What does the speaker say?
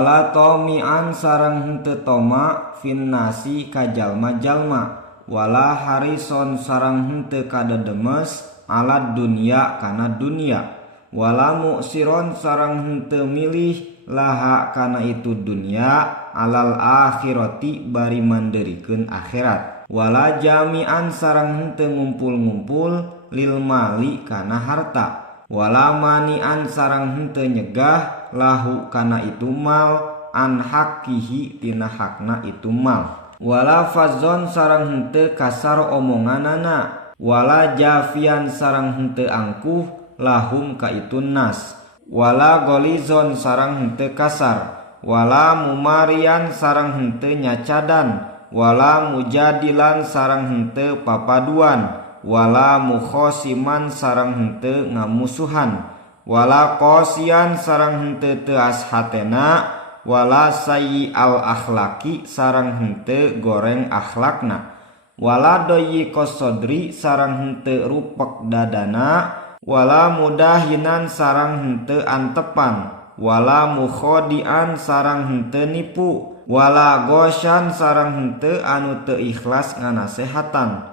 wala tomian sareng henteu toma finnasi ka jalma-jalma, wala harison sareng henteu kadedemes alad dunya kana dunya, wala muksiron sareng henteu milih laha kana itu dunya alal akhirati bari manderikeun akhirat, wala jami'an sareng henteu ngumpul-ngumpul lil mali kana harta, wala mani'an sareng henteu nyegah lahu kana itu mal an hakihi tina hakna itu mal, wala fazon sareng henteu kasar omonganana, wala jafian sareng henteu angkuh lahum ka itu nas, wala golizon sareng henteu kasar, wala mumarian sareng henteu nyacadan, wala mujadilan sareng henteu papaduan, wala mukhosiman sareng henteu ngamusuhan, wala qosian sareng henteu teas hatena, wala sayyi al akhlaki sareng henteu goreng akhlakna, wala doyi kosodri sareng henteu rupek dadana, wala mudahinan sareng henteu antepan, wala mukhodian sareng henteu nipu, wala gosyan sareng henteu anu teu ikhlas nganasehatan.